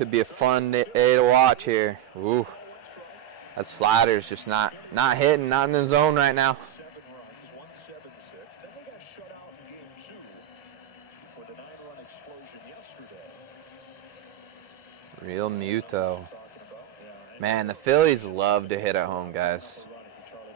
Could be a fun day to watch here. Ooh, that slider's just not hitting, not in the zone right now. Real Muto. Man, the Phillies love to hit at home, guys.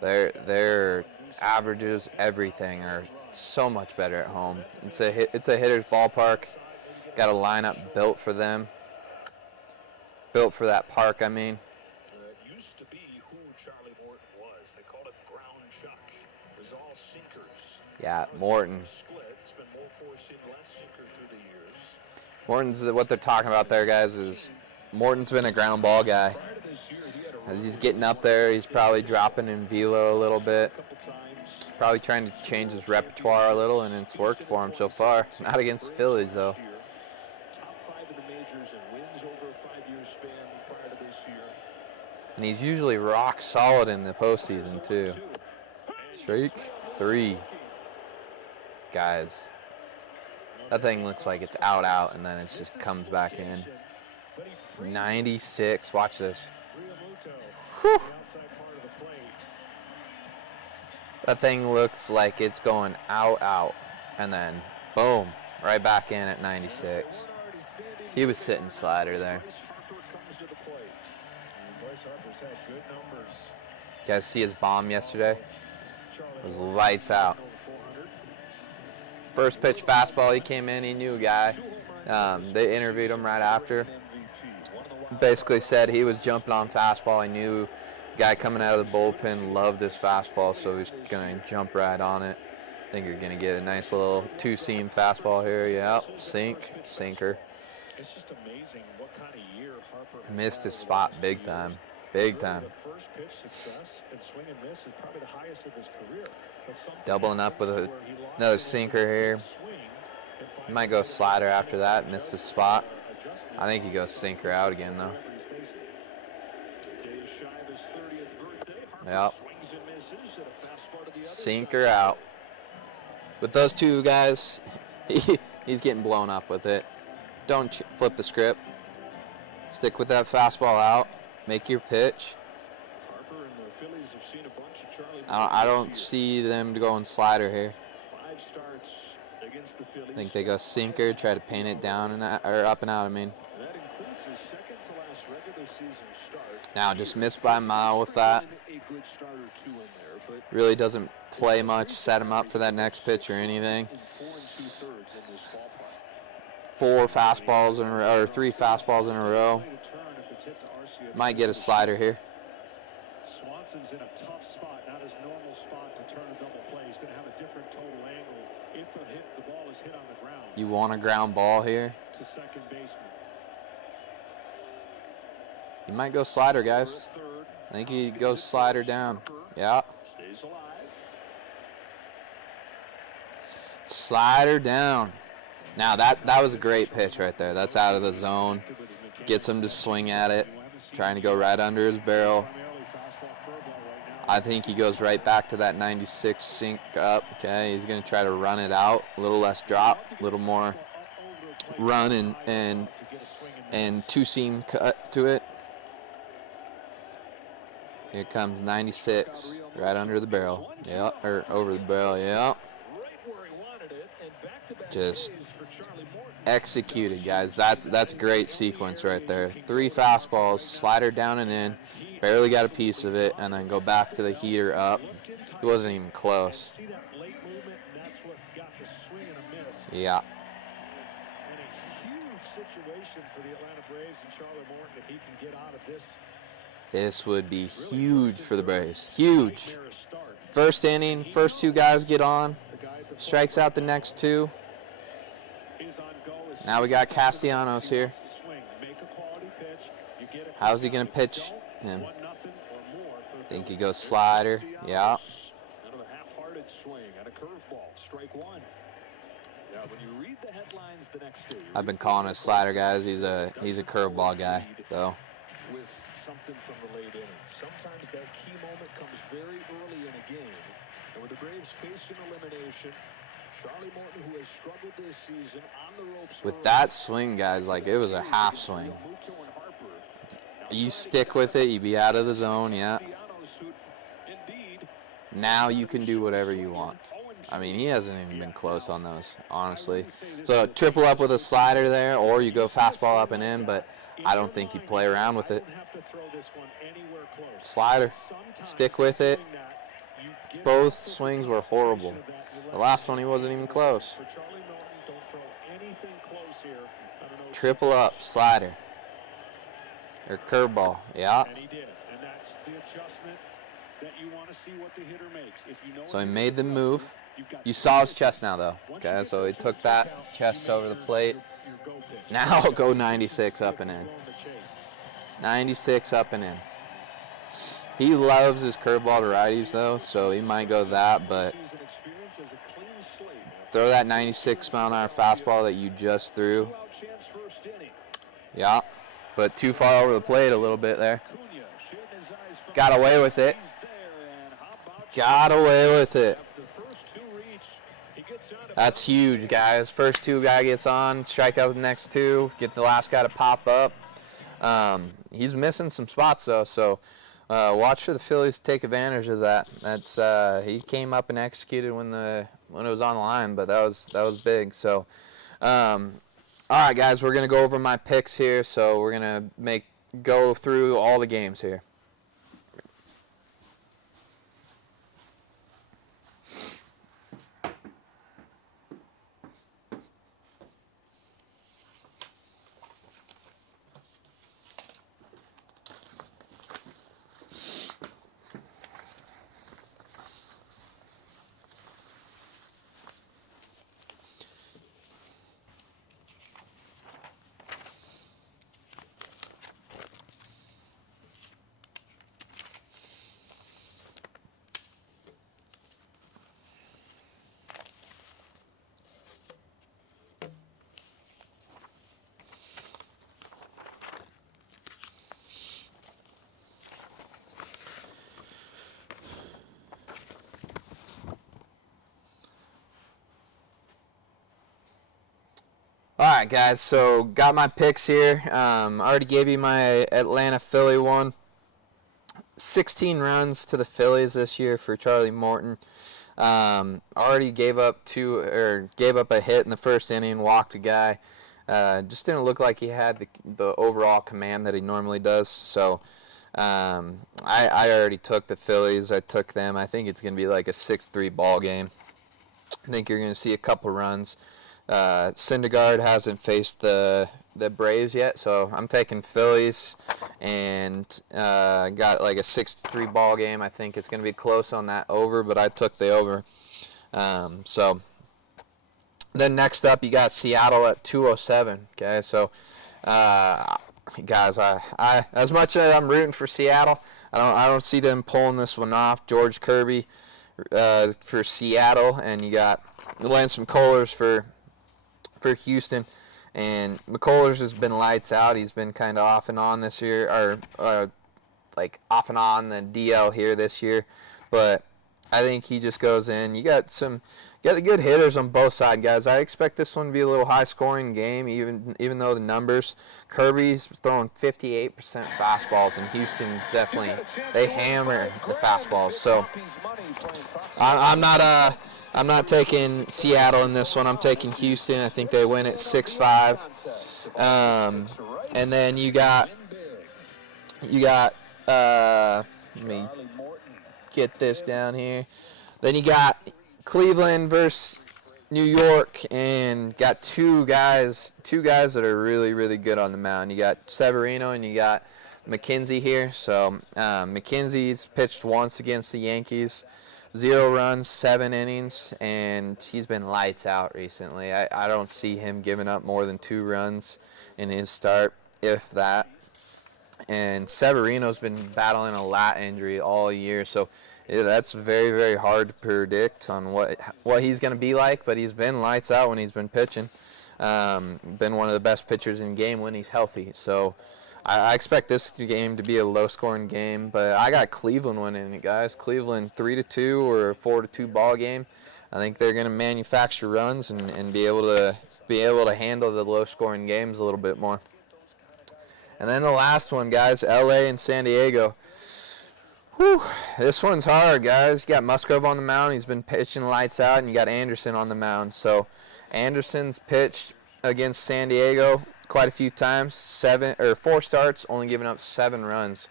Their averages, everything are so much better at home. It's a hitter's ballpark. Got a lineup built for them. Built for that park, I mean. It used to be who Charlie Morton was. They called it ground chuck. It was all sinkers. Yeah, Morton. It's been more four-seam, less sinker through the years. Morton's what they're talking about there, guys, is Morton's been a ground ball guy. As he's getting up there, he's probably dropping in velo a little bit. Probably trying to change his repertoire a little, and it's worked for him so far. Not against the Phillies, though. Top 5 in the majors and wins over a 5-year span prior to this year. And he's usually rock solid in the postseason, too. Strike 3. Guys, that thing looks like it's out, and then it just comes back in. 96. Watch this. Whew. That thing looks like it's going out, and then boom, right back in at 96. He was sitting slider there. You guys see his bomb yesterday? It was lights out. First pitch fastball, he came in, he knew a guy. They interviewed him right after. Basically said he was jumping on fastball. He knew guy coming out of the bullpen loved this fastball, so he's going to jump right on it. I think you're going to get a nice little two-seam fastball here. Yep, sinker. It's just amazing what kind of year Harper missed his spot big time. Big time. First pitch success and swing and miss is probably the highest of his career. Doubling up with another sinker here. He might go slider after that, miss the spot. I think he goes sinker out again, though. Yep. Sinker out. With those two guys, he's getting blown up with it. Don't flip the script. Stick with that fastball out. Make your pitch. I don't see them going slider here. I think they go sinker, try to paint it down and or up and out. I mean. Now just missed by a mile with that. Really doesn't play much. Set him up for that next pitch or anything. 4 fastballs in a row, or 3 fastballs in a row. Might get a slider here. Swanson's in a tough spot, not his normal spot to turn a double play. He's going to have a different total angle if the ball is hit on the ground. You want a ground ball here? To second baseman. He might go slider, guys. I think he goes slider down. Yeah. Stays alive. Slider down. Now that was a great pitch right there. That's out of the zone. Gets him to swing at it. Trying to go right under his barrel. I think he goes right back to that 96 sink up. Okay, he's going to try to run it out. A little less drop, a little more run and two-seam cut to it. Here comes 96, right under the barrel. Yep, or over the barrel, yep. Just executed, guys. That's great sequence right there. 3 fastballs, slider down and in, barely got a piece of it, and then go back to the heater up. He wasn't even close. Yeah. This would be huge for the Braves. Huge. First inning, first 2 guys get on. Strikes out the next 2. Now we got Castellanos here. How's he going to pitch him? Think he goes slider. Yeah. I've been calling a slider, guys. He's a curveball guy, though. Something from the late innings. Sometimes that key moment comes very early in a game. And with the Braves facing elimination, With that swing, guys, like it was a half swing. You stick with it, you be out of the zone, yeah. Now you can do whatever you want. I mean, he hasn't even been close on those, honestly. So triple up with a slider there, or you go fastball up and in, but I don't think you play around with it. Slider, stick with it. Both swings were horrible. The last one, he wasn't even close. Triple up, slider. Or curveball, yeah. So he made the move. You saw his chest now, though. Okay, so he took that chest over the plate. Now I'll go 96 up and in. 96 up and in. He loves his curveball to righties, though, so he might go that, but throw that 96-mile-an-hour fastball that you just threw. Yeah, but too far over the plate a little bit there. Got away with it. Got away with it. That's huge, guys. First two guy gets on, strike out the next two, get the last guy to pop up. He's missing some spots, though, so watch for the Phillies to take advantage of that. That's he came up and executed when it was on the line, but that was big. So, all right, guys, we're gonna go over my picks here. So we're gonna go through all the games here. All right, guys, so got my picks here. Already gave you my Atlanta Philly one. 16 runs to the Phillies this year for Charlie Morton. Already gave up a hit in the first inning, walked a guy. Just didn't look like he had the overall command that he normally does. So I already took the Phillies. I took them. I think it's going to be like a 6-3 ball game. I think you're going to see a couple runs. Syndergaard hasn't faced the Braves yet, so I'm taking Phillies and got like a 6-3 ball game. I think it's going to be close on that over, but I took the over. So then next up, you got Seattle at 207. Okay, so guys, I as much as I'm rooting for Seattle, I don't see them pulling this one off. George Kirby for Seattle, and you got Lance McCullers for Houston, and McCullers has been lights out. He's been kind of off and on this year, or like off and on the DL here this year, but I think he just goes in. You got good hitters on both sides, guys. I expect this one to be a little high-scoring game, even though the numbers. Kirby's throwing 58% fastballs, and Houston definitely they hammer the fastballs. So I'm not taking Seattle in this one. I'm taking Houston. I think they win at 6-5. And then you got. Let me get this down here. Then you got Cleveland versus New York, and got two guys that are really, really good on the mound. You got Severino and you got McKenzie here. So McKenzie's pitched once against the Yankees. 0 runs, 7 innings, and he's been lights out recently. I don't see him giving up more than 2 runs in his start, if that. And Severino's been battling a lat injury all year, so that's very, very hard to predict on what he's going to be like, but he's been lights out when he's been pitching. Been one of the best pitchers in the game when he's healthy. So I expect this game to be a low-scoring game, but I got Cleveland winning it, guys. Cleveland 3-2 or a 4-2 ball game. I think they're going to manufacture runs and be able to handle the low-scoring games a little bit more. And then the last one, guys, LA and San Diego. Whew, this one's hard, guys. You got Musgrove on the mound. He's been pitching lights out, and you got Anderson on the mound. So Anderson's pitched against San Diego quite a few times, 4 starts, only giving up 7 runs.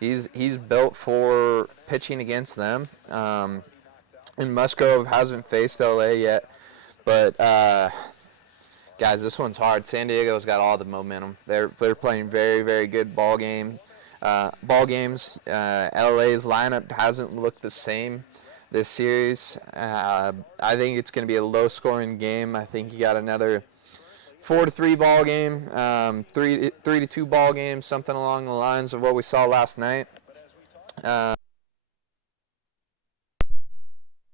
He's built for pitching against them. And Musgrove hasn't faced LA yet, but guys, this one's hard. San Diego's got all the momentum. They're playing very, very good ball games. LA's lineup hasn't looked the same this series. I think it's going to be a low-scoring game. I think you got another 4-3 ball game, 3-2 ball game, something along the lines of what we saw last night.